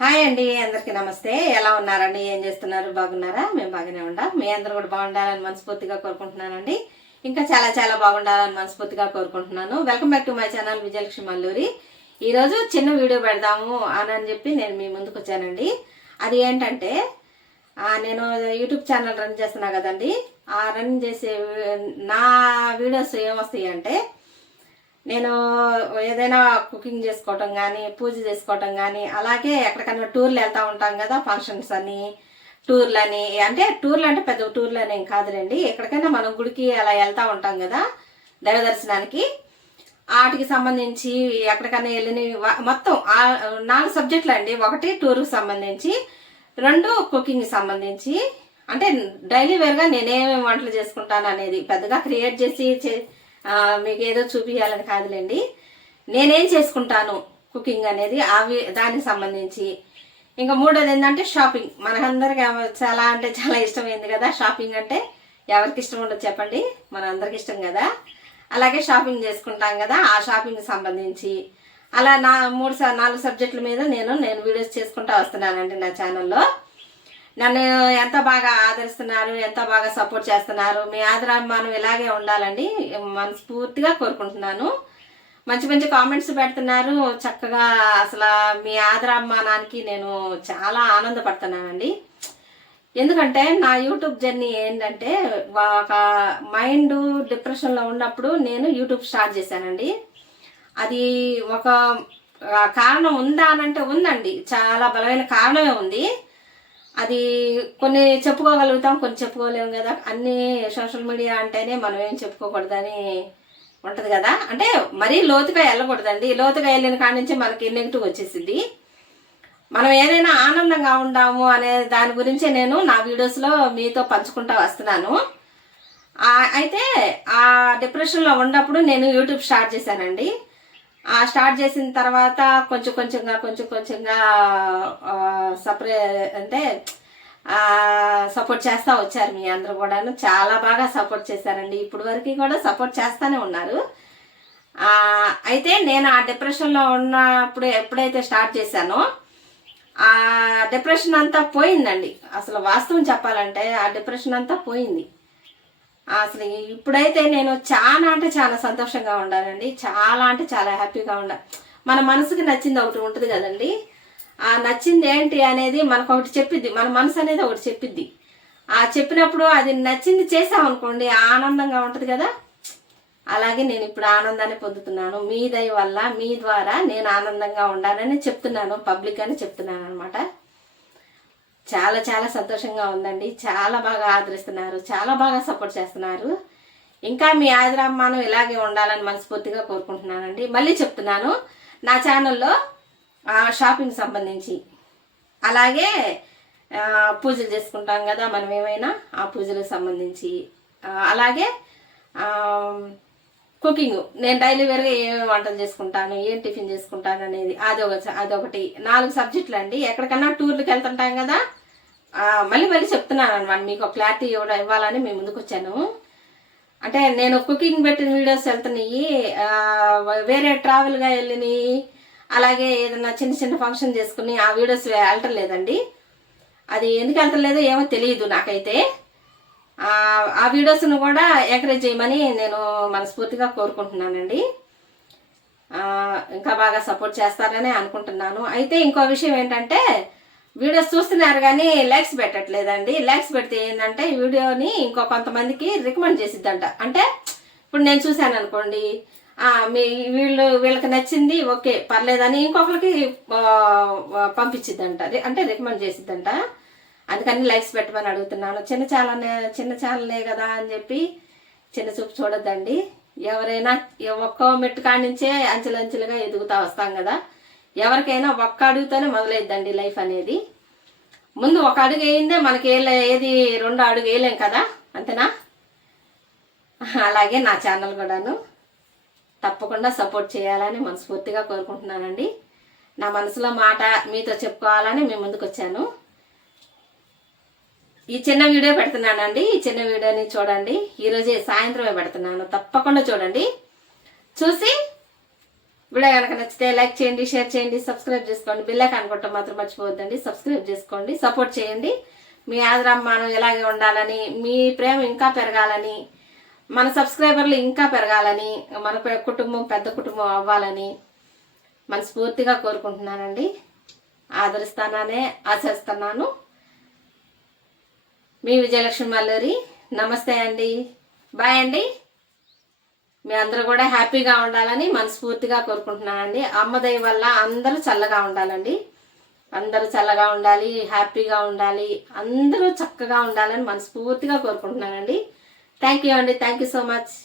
Hi అండి, అందరికీ నమస్తే. ఎలా ఉన్నారండి? ఏం చేస్తున్నారు? బాగున్నారా? మేము బాగానే ఉండాం. మీ అందరూ కూడా బాగుండాలని మనస్ఫూర్తిగా కోరుకుంటున్నానండి. ఇంకా చాలా చాలా బాగుండాలని మనస్ఫూర్తిగా కోరుకుంటున్నాను. Welcome back to my channel Vijayalakshmi Malluri. ఈరోజు చిన్న వీడియో పెడదాము అని చెప్పి నేను మీ ముందుకు వచ్చానండి. అది ఏంటంటే నేను యూట్యూబ్ ఛానల్ రన్ చేస్తున్నా కదండి. ఆ రన్ చేసే నా వీడియోస్ ఏమొస్తాయి అంటే, నేను ఏదైనా కుకింగ్ చేసుకోవటం కానీ, పూజ చేసుకోవటం కానీ, అలాగే ఎక్కడికన్నా టూర్లు వెళ్తూ ఉంటాం కదా, ఫంక్షన్స్ అని, టూర్లు అని. అంటే టూర్లు అంటే పెద్ద టూర్లు అని ఏం కాదులేండి. ఎక్కడికైనా మనం గుడికి అలా వెళ్తూ ఉంటాం కదా దైవ దర్శనానికి. వాటికి సంబంధించి ఎక్కడికైనా వెళ్ళిన మొత్తం 4 సబ్జెక్టులు అండి. 1 టూర్కి సంబంధించి, 2 కుకింగ్కి సంబంధించి. అంటే డైలీ వేర్గా నేనేమేమి వంటలు చేసుకుంటాను అనేది పెద్దగా క్రియేట్ చేసి మీకు ఏదో చూపించాలని కాదులేండి. నేనేం చేసుకుంటాను కుకింగ్ అనేది దానికి సంబంధించి. ఇంకా 3వది ఏంటంటే షాపింగ్. మనందరికి చాలా అంటే చాలా ఇష్టమైంది కదా షాపింగ్ అంటే. ఎవరికి ఇష్టం ఉండదు చెప్పండి? మనందరికి ఇష్టం కదా. అలాగే షాపింగ్ చేసుకుంటాం కదా, ఆ షాపింగ్కి సంబంధించి అలా 4 సబ్జెక్టుల మీద నేను వీడియోస్ చేసుకుంటూ వస్తున్నానండి నా ఛానల్లో. నన్ను ఎంత బాగా ఆదరిస్తున్నారు, ఎంత బాగా సపోర్ట్ చేస్తున్నారు. మీ ఆదరాభిమానం ఇలాగే ఉండాలండి మనస్ఫూర్తిగా కోరుకుంటున్నాను. మంచి మంచి కామెంట్స్ పెడుతున్నారు చక్కగా. అసలు మీ ఆదరాభిమానానికి నేను చాలా ఆనందపడుతున్నానండి. ఎందుకంటే నా యూట్యూబ్ జర్నీ ఏంటంటే, ఒక మైండ్ డిప్రెషన్లో ఉన్నప్పుడు నేను యూట్యూబ్ స్టార్ట్ చేశానండి. అది ఒక కారణం ఉందా అనంటే ఉందండి. చాలా బలమైన కారణమే ఉంది. అది కొన్ని చెప్పుకోగలుగుతాం, కొన్ని చెప్పుకోలేము కదా. అన్నీ సోషల్ మీడియా అంటేనే మనం ఏం చెప్పుకోకూడదని ఉంటుంది కదా. అంటే మరీ లోతుగా వెళ్ళకూడదండి. లోతుగా వెళ్ళిన కాడి నుంచి మనకి నెగిటివ్ వచ్చేసింది. మనం ఏదైనా ఆనందంగా ఉండాము అనే దాని గురించే నేను నా వీడియోస్లో మీతో పంచుకుంటా వస్తున్నాను. అయితే ఆ డిప్రెషన్లో ఉన్నప్పుడు నేను యూట్యూబ్ స్టార్ట్ చేశానండి. స్టార్ట్ చేసిన తర్వాత కొంచెం కొంచెంగా అంటే సపోర్ట్ చేస్తూ వచ్చారు మీ అందరూ కూడాను. చాలా బాగా సపోర్ట్ చేశారండి. ఇప్పుడు వరకు కూడా సపోర్ట్ చేస్తూనే ఉన్నారు. అయితే నేను ఆ డిప్రెషన్లో ఉన్నప్పుడు ఎప్పుడైతే స్టార్ట్ చేశానో ఆ డిప్రెషన్ అంతా పోయిందండి. అసలు వాస్తవం చెప్పాలంటే ఆ డిప్రెషన్ అంతా పోయింది. అసలు ఇప్పుడైతే నేను చాలా అంటే చాలా సంతోషంగా ఉండాలండి. చాలా అంటే చాలా హ్యాపీగా ఉండాలి. మన మనసుకి నచ్చింది ఒకటి ఉంటుంది కదండి. ఆ నచ్చింది ఏంటి అనేది మనకు ఒకటి చెప్పిద్ది. మన మనసు అనేది ఒకటి చెప్పిద్ది. ఆ చెప్పినప్పుడు అది నచ్చింది చేసామనుకోండి, ఆనందంగా ఉంటుంది కదా. అలాగే నేను ఇప్పుడు ఆనందాన్ని పొందుతున్నాను. మీ దయ వల్ల, మీ ద్వారా నేను ఆనందంగా ఉండాలని చెప్తున్నాను. పబ్లిక్ అని చెప్తున్నాను అనమాట. చాలా చాలా సంతోషంగా ఉందండి. చాలా బాగా ఆదరిస్తున్నారు, చాలా బాగా సపోర్ట్ చేస్తున్నారు. ఇంకా మీ ఆదరాభిమానం ఇలాగే ఉండాలని మనస్ఫూర్తిగా కోరుకుంటున్నానండి. మళ్ళీ చెప్తున్నాను, నా ఛానల్లో షాపింగ్ సంబంధించి, అలాగే పూజలు చేసుకుంటాం కదా మనం ఏమైనా, ఆ పూజలకు సంబంధించి, అలాగే కుకింగ్ నేను డైలీ వేర్గా ఏమేమి వంటలు చేసుకుంటాను, ఏం టిఫిన్ చేసుకుంటాను అనేది అదొకటి. 4 సబ్జెక్టులు అండి. ఎక్కడికన్నా టూర్లకు వెళ్తుంటాం కదా. మళ్ళీ చెప్తున్నాను అనమాట, మీకు ఒక క్లారిటీ ఇవ్వాలని మీ ముందుకు వచ్చాను. అంటే నేను కుకింగ్ పెట్టిన వీడియోస్ వెళ్తున్నాయి, వేరే ట్రావెల్గా వెళ్ళినాయి, అలాగే ఏదైనా చిన్న చిన్న ఫంక్షన్ చేసుకుని ఆ వీడియోస్ వెళ్ళటం లేదండి. అది ఎందుకు వెళ్ళటం లేదో ఏమో తెలియదు నాకైతే. ఆ వీడియోస్ను కూడా ఎంకరేజ్ చేయమని నేను మనస్ఫూర్తిగా కోరుకుంటున్నానండి. ఇంకా బాగా సపోర్ట్ చేస్తారని అనుకుంటున్నాను. అయితే ఇంకో విషయం ఏంటంటే, వీడియోస్ చూస్తున్నారు కానీ లైక్స్ పెట్టట్లేదండి. లైక్స్ పెడితే ఏంటంటే వీడియోని ఇంకో కొంతమందికి రికమెండ్ చేసిద్దంట. అంటే ఇప్పుడు నేను చూశాను అనుకోండి, వీళ్ళకి నచ్చింది, ఓకే పర్లేదని ఇంకొకరికి పంపించిద్దంట, అంటే రికమెండ్ చేసిద్దంట. అందుకని లైక్స్ పెట్టమని అడుగుతున్నాను. చిన్న ఛానలే కదా అని చెప్పి చిన్న చూపు చూడొద్దండి. ఎవరైనా ఒక్కో మెట్టు కాడి నుంచే అంచెలంచెలుగా ఎదుగుతూ వస్తాం కదా. ఎవరికైనా ఒక్క అడుగుతోనే మొదలైద్దండి లైఫ్ అనేది. ముందు ఒక అడుగు వేయిందే మనకి ఏది 2 అడుగు వేయలేం కదా, అంతేనా? అలాగే నా ఛానల్ కూడాను తప్పకుండా సపోర్ట్ చేయాలని మనస్ఫూర్తిగా కోరుకుంటున్నానండి. నా మనసులో మాట మీతో చెప్పుకోవాలని మీ ముందుకు వచ్చాను. ఈ చిన్న వీడియో పెడుతున్నానండి. ఈ చిన్న వీడియోని చూడండి. ఈరోజే సాయంత్రమే పెడుతున్నాను, తప్పకుండా చూడండి. చూసి వీడియో కనుక నచ్చితే లైక్ చేయండి, షేర్ చేయండి, సబ్స్క్రైబ్ చేసుకోండి. బెల్ ఐకాన్ కొట్టడం మాత్రం మర్చిపోవద్దండి. సబ్స్క్రైబ్ చేసుకోండి, సపోర్ట్ చేయండి. మీ ఆదరాభిమానం ఇలాగే ఉండాలని, మీ ప్రేమ ఇంకా పెరగాలని, మన సబ్స్క్రైబర్లు ఇంకా పెరగాలని, మన కుటుంబం పెద్ద కుటుంబం అవ్వాలని మనస్ఫూర్తిగా కోరుకుంటున్నానండి. ఆదరిస్తాననే ఆశిస్తున్నాను. మీ విజయలక్ష్మి మల్లూరి. నమస్తే అండి. బాయ్ అండి. మీ అందరూ కూడా హ్యాపీగా ఉండాలని మనస్ఫూర్తిగా కోరుకుంటున్నానండి. అమ్మ దయ వల్ల అందరూ చల్లగా ఉండాలండి. అందరూ చల్లగా ఉండాలి, హ్యాపీగా ఉండాలి, అందరూ చక్కగా ఉండాలని మనస్ఫూర్తిగా కోరుకుంటున్నానండి. థ్యాంక్ యూ అండి. Thank you so much.